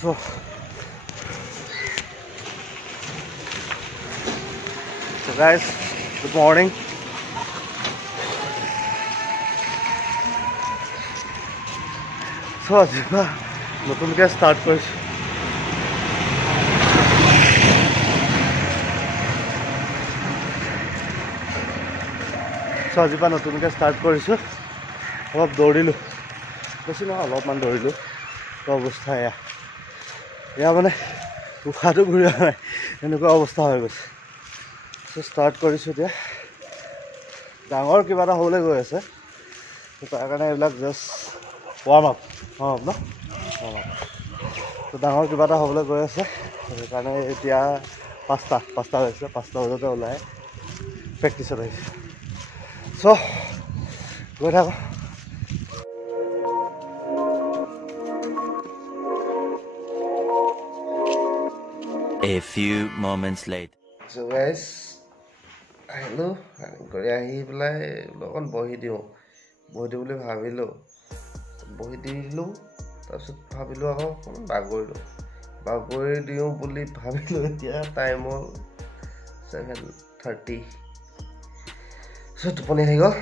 So guys, good morning. So আজিবা নতুনকৈ start কৰিছোঁ। আজিবা নতুনকৈ ষ্টাৰ্ট কৰিছোঁ। অলপ দৌৰিলোঁ, বেছি নহয় অলপমান দৌৰিলোঁ। তো অৱস্থা এয়া মানে উশাহটো ঘূৰি অহা নাই, এনেকুৱা অৱস্থা হৈ গৈছে। ষ্টাৰ্ট কৰিছোঁ এতিয়া। ডাঙৰ কিবা এটা হ'বলৈ গৈ আছে, তাৰ কাৰণে এইবিলাক জাষ্ট ৱাৰ্ম আপ ন ৱাৰ্ম আপ। তো ডাঙৰ কিবা এটা হ'বলৈ গৈ আছে, সেইকাৰণে এতিয়া পাঁচটা হৈছে। 5টা বজাতে ওলাই প্ৰেক্টিছত আহিছে। চ' গৈ থাকোঁ। A few moments later. So guys, আহিলোঁ কৰি আহি পেলাই অকণ বহি দিওঁ বুলি ভাবিলোঁ, বহি দিলোঁ। তাৰপিছত ভাবিলোঁ আকৌ অকণমান বাগৰি দিওঁ বুলি ভাবিলোঁ। এতিয়া টাইম হ'ল 7:30। টোপনি আহি গ'ল।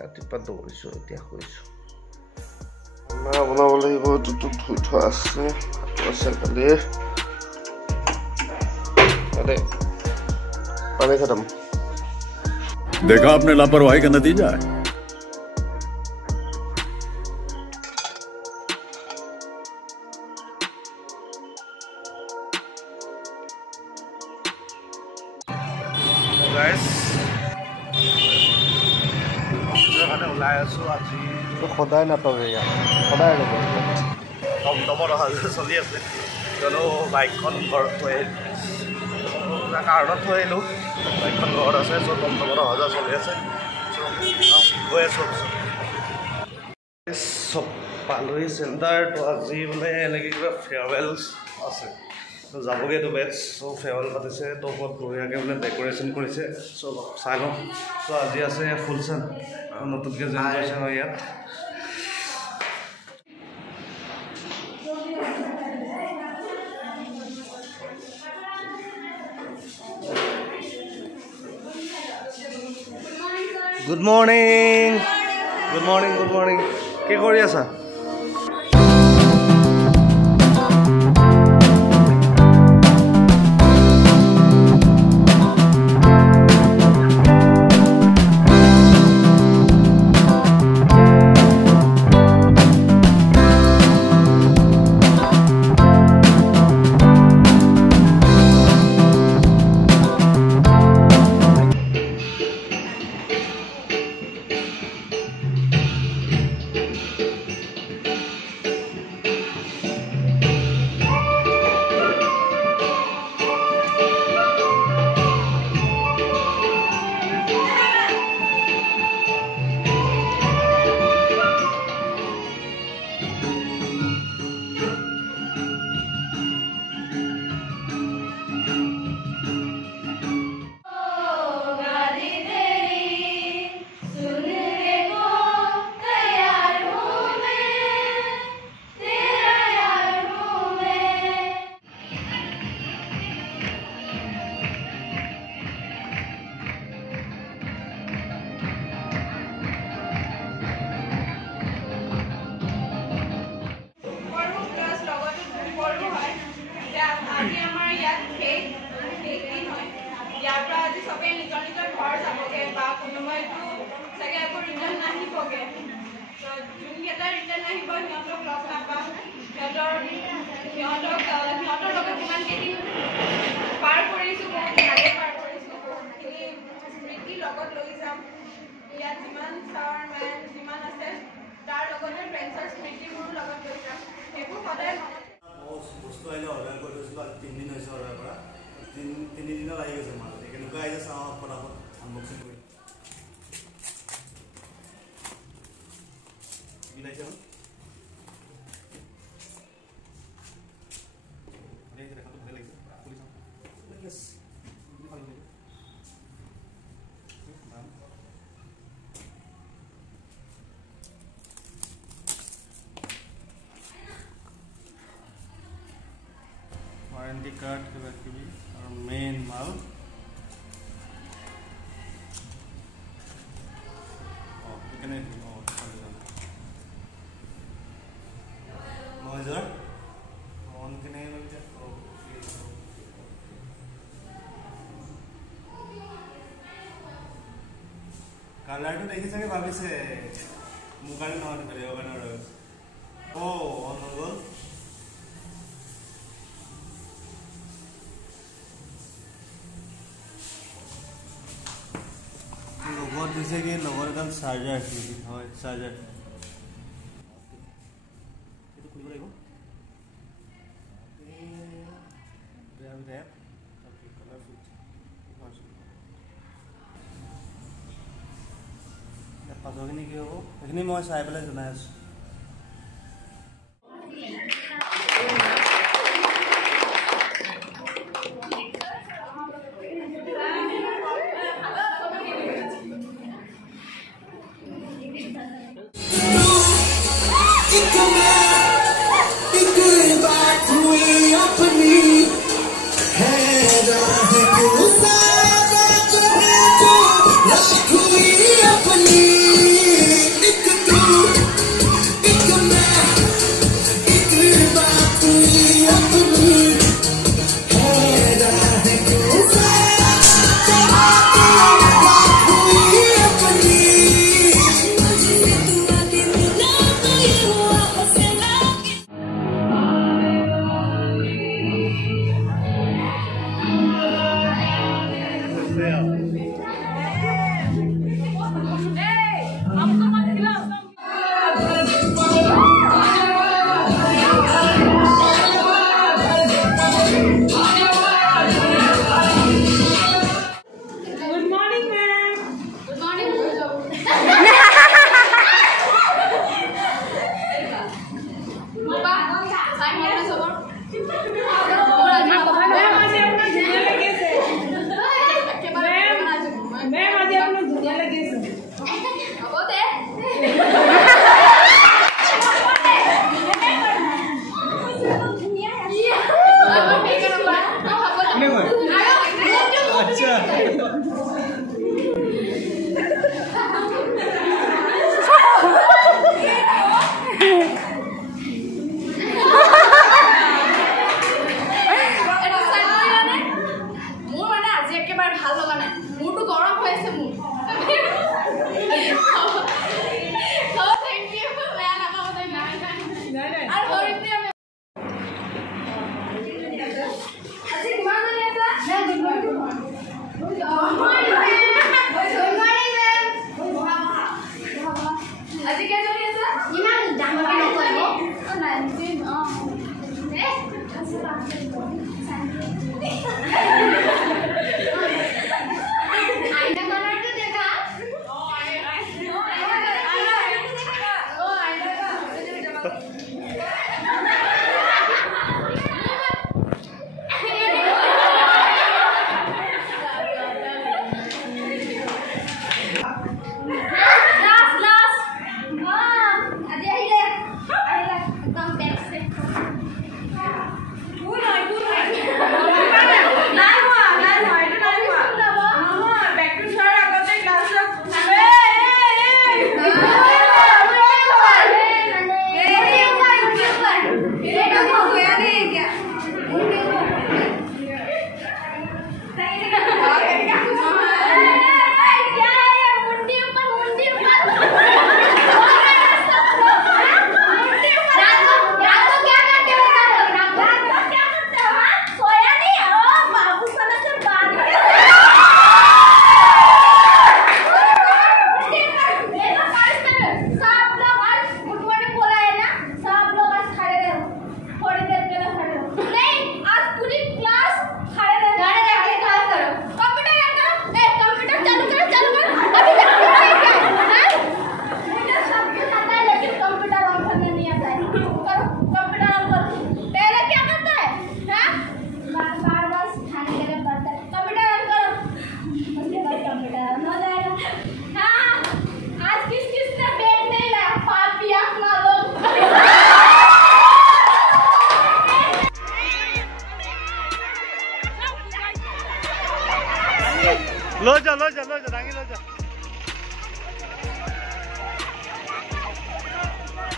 ৰাতিপুৱা দৌৰিছোঁ, এতিয়া শুইছোঁ। খানা বনাব লাগিব, এইটোতো ধুই থোৱা আছে কালি। पानी खत्म। देखा आपने लापरवाही का नतीजा है। ওলাই আছোঁ আজি। সদায় নাটক এয়া, সদায় টমটমত অহা যোৱা চলি আছে, কিয়নো বাইকখন ঘৰত থৈ কাৰণত থৈ আহিলোঁ। বাইকখন ঘৰত আছে, চ' টমটমত অহা যোৱা চলি আছে। গৈ আছোঁ চব পালোহি চেণ্টাৰ। তো আজি বোলে এনেকৈ কিবা ফেয়াৰৱেল আছে, তো যাবগৈ এইটো বেটছ। চ' ফেয়াৰৱেল পাতিছে, তো বহুত বঢ়িয়াকৈ বোলে ডেক'ৰেশ্যন কৰিছে। চ' চাই লওঁ। চ' আজি আছে ফুলচান, নতুনকৈ জইন কৰিছে আমাৰ ইয়াত। Good morning, good morning, good morning. কি কৰি আছা? বস্তু আহিলে অৰ্ডাৰ কৰি থৈছিলোঁ, আজি 3 দিন হৈছে অৰ্ডাৰ কৰা। 3 দিনত আহি গৈছে মাল। কেনেকুৱা আহিছে চাওঁ, ফটাফট আনবক্সিং কৰি মিলাইছে হ'ল। দেখাটো ভালে লাগিছে, খুলি চাওঁ। वारंटी कार्ड किबा किबि और मेन माल এখানে মজা অন কেনে কালাৰটো দেখি চাগে ভাবিছে মোবাইল নহয় কৰে অগানৰ ও অন গল লগৰ দিছে কি লগৰ এডাল চাৰ্জাৰ আছে হয় চাৰ্জাৰ এইটো খুলিব লাগিব পাছৰখিনি কি হ'ব সেইখিনি মই চাই পেলাই জনাই আছোঁ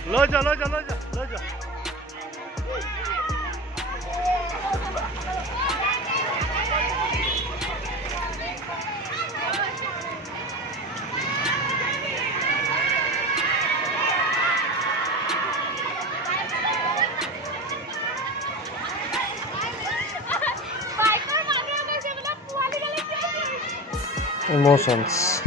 লৈ যা লৈ যা লৈ যা লৈ যা Emotions.